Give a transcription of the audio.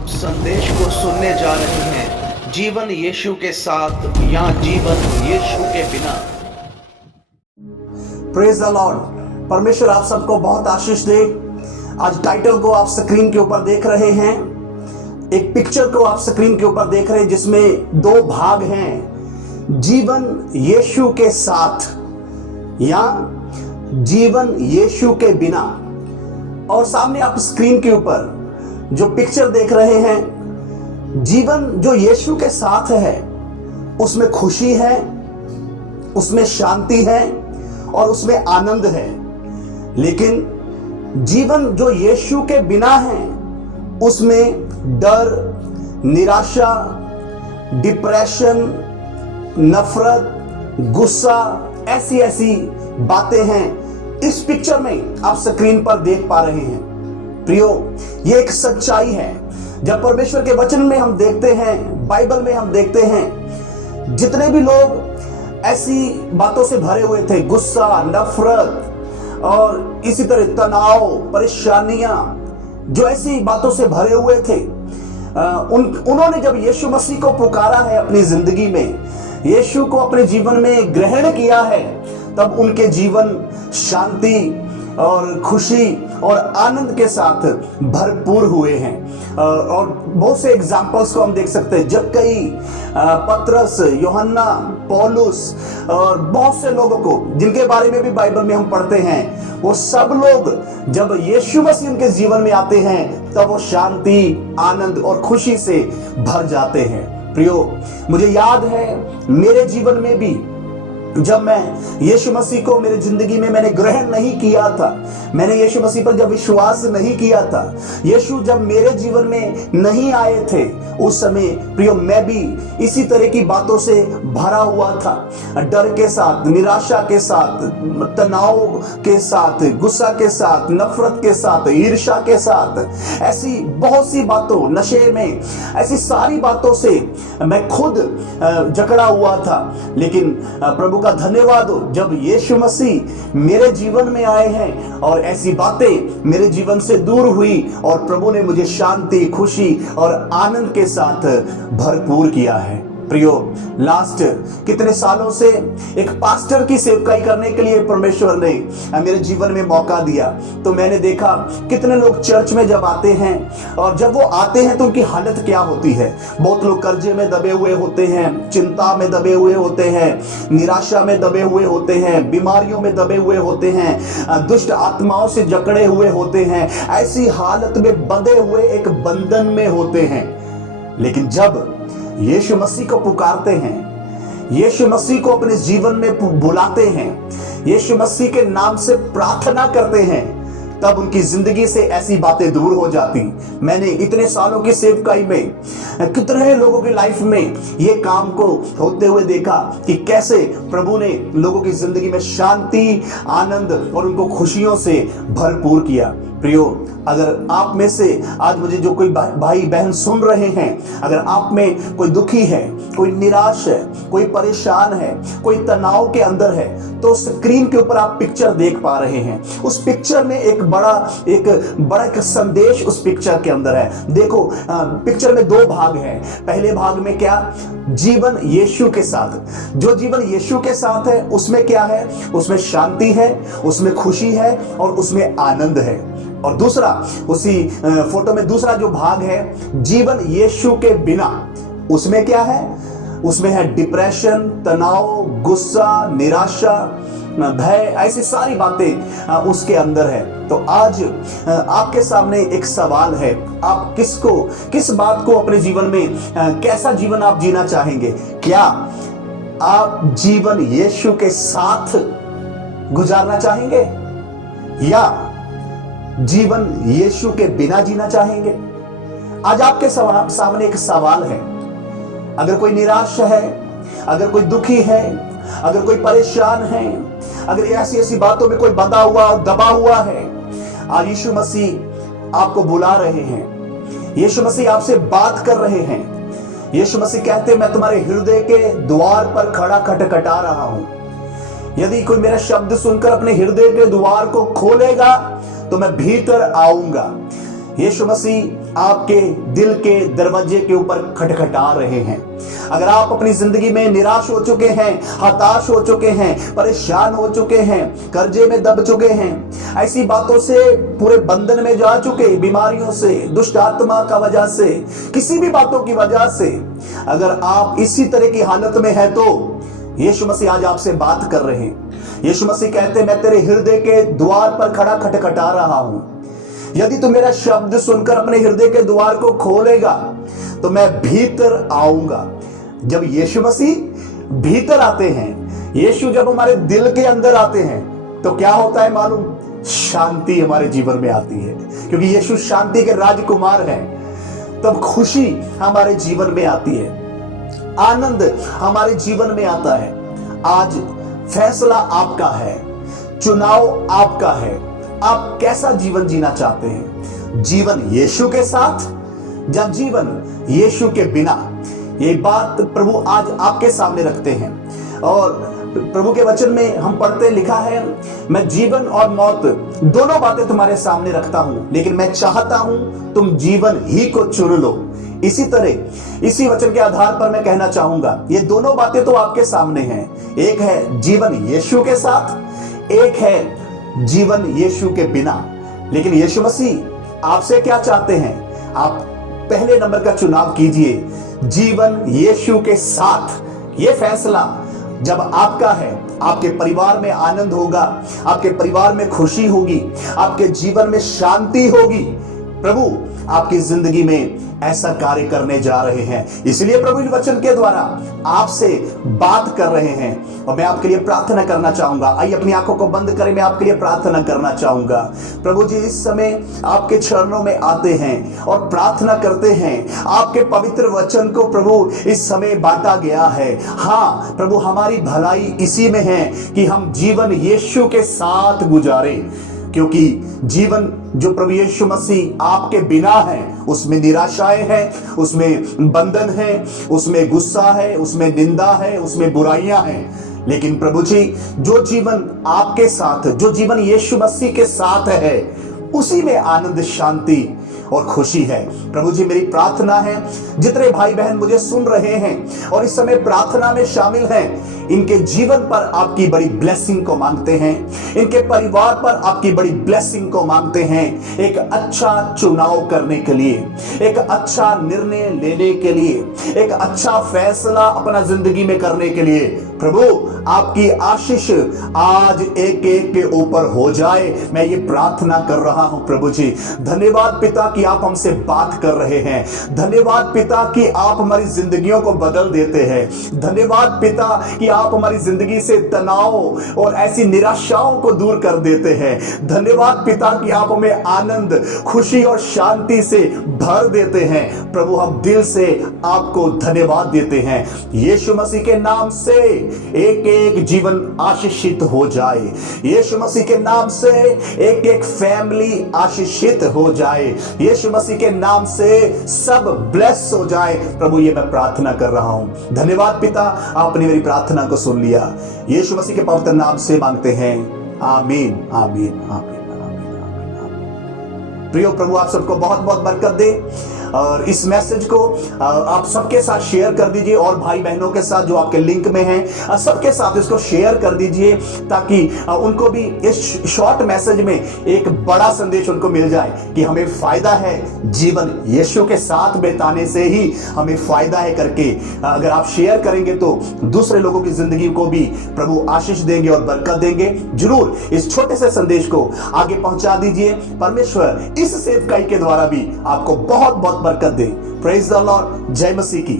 आप संदेश को सुनने जा रहे हैं जीवन यीशु के साथ या जीवन यीशु के बिना। Praise the Lord. परमेश्वर आप सबको बहुत आशीष दे। आज टाइटल को आप स्क्रीन के ऊपर देख रहे हैं, एक पिक्चर को आप स्क्रीन के ऊपर देख रहे हैं जिसमें दो भाग हैं, जीवन यीशु के साथ या जीवन यीशु के बिना। और सामने आप स्क्रीन के ऊपर जो पिक्चर देख रहे हैं, जीवन जो यीशु के साथ है उसमें खुशी है, उसमें शांति है और उसमें आनंद है। लेकिन जीवन जो यीशु के बिना है उसमें डर, निराशा, डिप्रेशन, नफरत, गुस्सा, ऐसी ऐसी बातें हैं इस पिक्चर में आप स्क्रीन पर देख पा रहे हैं। प्रियो, ये एक सच्चाई है। जब परमेश्वर के वचन में हम देखते हैं, बाइबल में हम देखते हैं, जितने भी लोग ऐसी बातों से भरे हुए थे, गुस्सा, नफरत और इसी तरह तनाव, परेशानियां, जो ऐसी बातों से भरे हुए थे, उन्होंने जब यीशु मसीह को पुकारा है अपनी जिंदगी में, यीशु को अपने जीवन में ग्रहण किया है, तब उनके जीवन शांति और खुशी और आनंद के साथ भरपूर हुए हैं। और बहुत से एग्जाम्पल्स को हम देख सकते हैं। जब कई पतरस, यूहन्ना, पौलुस और बहुत से लोगों को जिनके बारे में भी बाइबल में हम पढ़ते हैं, वो सब लोग जब यीशु मसीह उनके जीवन में आते हैं तब वो शांति, आनंद और खुशी से भर जाते हैं। प्रियो, मुझे याद है मेरे जीवन में भी जब मैं यीशु मसीह को मेरी जिंदगी में मैंने ग्रहण नहीं किया था, मैंने यीशु मसीह पर जब विश्वास नहीं किया था, यीशु जब मेरे जीवन में नहीं आए थे, उस समय प्रियो मैं भी इसी तरह की बातों से भरा हुआ था। डर के साथ, निराशा के साथ, तनाव के साथ, गुस्सा के साथ, नफरत के साथ, ईर्ष्या के साथ, ऐसी बहुत सी बातों, नशे में, ऐसी सारी बातों से मैं खुद जकड़ा हुआ था। लेकिन प्रभु का धन्यवाद हो, जब यीशु मसीह मेरे जीवन में आए हैं और ऐसी बातें मेरे जीवन से दूर हुई और प्रभु ने मुझे शांति, खुशी और आनंद के साथ भरपूर किया है। प्रियो, लास्ट कितने सालों से एक पास्टर की सेवकाई करने के लिए परमेश्वर ने मेरे जीवन में मौका दिया, तो मैंने देखा कितने लोग चर्च में जब आते हैं और जब वो आते हैं तो उनकी हालत क्या होती है। बहुत लोग कर्जे में दबे हुए होते हैं, चिंता में दबे हुए होते हैं, निराशा में दबे हुए होते हैं, बीमारियों में दबे हुए होते हैं, दुष्ट आत्माओं से जकड़े हुए होते हैं, ऐसी हालत में बंधे हुए एक बंधन में होते हैं। लेकिन जब यीशु मसीह को पुकारते हैं, यीशु मसीह को अपने जीवन में बुलाते हैं, यीशु मसीह के नाम से प्रार्थना करते हैं, तब उनकी जिंदगी से ऐसी बातें दूर हो जाती। मैंने इतने सालों की सेवकाई में कितने लोगों की लाइफ में ये काम को होते हुए देखा कि कैसे प्रभु ने लोगों की जिंदगी में शांति, आनंद और उनको खुशियों से भरपूर किया। प्रियो, अगर आप में से आज मुझे जो कोई भाई बहन सुन रहे हैं, अगर आप में कोई दुखी है, कोई निराश है, कोई परेशान है, कोई तनाव के अंदर है, तो स्क्रीन के ऊपर आप पिक्चर देख पा रहे हैं। उस पिक्चर में एक बड़ा संदेश उस पिक्चर के अंदर है। देखो, पिक्चर में दो भाग हैं। पहले भाग में क्या, जीवन यीशु के साथ। जो जीवन यीशु के साथ है उसमें क्या है, उसमें शांति है, उसमें खुशी है और उसमें आनंद है। और दूसरा, उसी फोटो में दूसरा जो भाग है, जीवन यीशु के बिना, उसमें क्या है, उसमें है डिप्रेशन, तनाव, गुस्सा, निराशा, भय, ऐसी सारी बातें उसके अंदर है। तो आज आपके सामने एक सवाल है, आप किस बात को अपने जीवन में, कैसा जीवन आप जीना चाहेंगे? क्या आप जीवन यीशु के साथ गुजारना चाहेंगे या जीवन यीशु के बिना जीना चाहेंगे? आज आपके सामने एक सवाल है। अगर कोई निराश है, अगर कोई दुखी है, अगर कोई परेशान है, अगर ऐसी बातों में कोई बंधा हुआ और दबा हुआ है, आज यीशु मसीह आपको बुला रहे हैं, यीशु मसीह आपसे बात कर रहे हैं। यीशु मसीह कहते हैं, मैं तुम्हारे हृदय के द्वार पर खड़ा खटखटा रहा हूं। यदि कोई मेरा शब्द सुनकर अपने हृदय के द्वार को खोलेगा तो मैं भीतर आऊंगा। यीशु मसीह आपके दिल के दरवाजे के ऊपर खटखटा रहे हैं। अगर आप अपनी जिंदगी में निराश हो चुके हैं, हताश हो चुके हैं, परेशान हो चुके हैं, कर्जे में दब चुके हैं, ऐसी बातों से पूरे बंधन में जा चुके, बीमारियों से, दुष्ट आत्मा का वजह से, किसी भी बातों की वजह से अगर आप इसी तरह की हालत में है तो यीशु मसीह आज आपसे बात कर रहे हैं। यीशु मसीह कहते हैं, मैं तेरे हृदय के द्वार पर खड़ा खटखटा रहा हूं। यदि तू मेरा शब्द सुनकर अपने हृदय के द्वार को खोलेगा तो मैं भीतर आऊंगा। जब यीशु मसीह भीतर आते हैं, यीशु जब हमारे दिल के अंदर आते हैं तो क्या होता है मालूम? शांति हमारे जीवन में आती है, क्योंकि यीशु शांति के राजकुमार हैं। तब खुशी हमारे जीवन में आती है, आनंद हमारे जीवन में आता है। आज फैसला आपका है, चुनाव आपका है। आप कैसा जीवन जीना चाहते हैं? जीवन यीशु के साथ या जीवन यीशु के बिना? ये बात प्रभु आज आपके सामने रखते हैं। और प्रभु के वचन में हम पढ़ते, लिखा है, मैं जीवन और मौत दोनों बातें तुम्हारे सामने रखता हूं, लेकिन मैं चाहता हूं तुम जीवन ही को चुन लो। इसी तरह इसी वचन के आधार पर मैं कहना चाहूंगा, ये दोनों बातें तो आपके सामने हैं। एक है जीवन यीशु के साथ, एक है जीवन यीशु के बिना। लेकिन यीशु मसीह आपसे क्या चाहते हैं? आप पहले नंबर का चुनाव कीजिए, जीवन यीशु के साथ। ये फैसला जब आपका है, आपके परिवार में आनंद होगा, आपके परिवार में खुशी होगी, आपके जीवन में शांति होगी। प्रभु आपकी जिंदगी में ऐसा कार्य करने जा रहे हैं, इसलिए प्रभु इन वचन के द्वारा आपसे बात कर रहे हैं। और मैं आपके लिए प्रार्थना करना चाहूंगा। आइए अपनी आंखों को बंद करें, मैं आपके लिए प्रार्थना करना चाहूंगा। प्रभु जी, इस समय आपके चरणों में आते हैं और प्रार्थना करते हैं। आपके पवित्र वचन को प्रभु इस समय बांटा गया है। हाँ प्रभु, हमारी भलाई इसी में है कि हम जीवन यीशु के साथ गुजारें, क्योंकि जीवन जो प्रभु यीशु मसीह आपके बिना है उसमें निराशाएं हैं, उसमें बंधन है, उसमें गुस्सा है, उसमें निंदा है, उसमें बुराइयां हैं। लेकिन प्रभु जी, जो जीवन आपके साथ, जो जीवन यीशु मसीह के साथ है, उसी में आनंद, शांति और खुशी है। प्रभु जी, मेरी प्रार्थना है, जितने भाई बहन मुझे सुन रहे हैं और इस समय प्रार्थना में शामिल हैं, इनके जीवन पर आपकी बड़ी ब्लेसिंग को मांगते हैं, इनके परिवार पर आपकी बड़ी ब्लेसिंग को मांगते हैं। एक अच्छा चुनाव करने के लिए, एक अच्छा निर्णय लेने के लिए, एक अच्छा फैसला अपना जिंदगी में करने के लिए प्रभु आपकी आशीष आज एक एक के ऊपर हो जाए, मैं ये प्रार्थना कर रहा हूं। प्रभु जी, धन्यवाद पिता कि आप हमसे बात कर रहे हैं। धन्यवाद पिता कि आप हमारी जिंदगियों को बदल देते हैं। धन्यवाद पिता कि आप हमारी जिंदगी से तनाव और ऐसी निराशाओं को दूर कर देते हैं। धन्यवाद पिता कि आप हमें आनंद, खुशी और शांति से भर देते हैं। प्रभु, हम दिल से आपको धन्यवाद देते हैं। यीशु मसीह के नाम से एक एक जीवन आशीषित हो जाए। यीशु मसीह के नाम से एक एक फैमिली आशीषित हो जाए। यीशु मसीह के नाम से सब ब्लेस हो जाए। प्रभु, ये मैं प्रार्थना कर रहा हूं। धन्यवाद पिता, आपने मेरी प्रार्थना को सुन लिया। यीशु मसीह के पवित्र नाम से मांगते हैं, आमीन, आमीन, आमीन। प्रियो, प्रभु आप सबको बहुत बहुत बरकत दे। और इस मैसेज को आप सबके साथ शेयर कर दीजिए, और भाई बहनों के साथ जो आपके लिंक में हैं, सबके साथ इसको शेयर कर दीजिए, ताकि उनको भी इस शॉर्ट मैसेज में एक बड़ा संदेश उनको मिल जाए कि हमें फायदा है जीवन यीशु के साथ बिताने से ही हमें फायदा है करके अगर आप शेयर करेंगे तो दूसरे लोगों की जिंदगी को भी प्रभु आशीष देंगे और बरकत देंगे। जरूर इस छोटे से संदेश को आगे पहुंचा दीजिए। परमेश्वर इस सेवकाई के द्वारा भी आपको बहुत बहुत बरकत दे। Praise the Lord. जय मसीह की।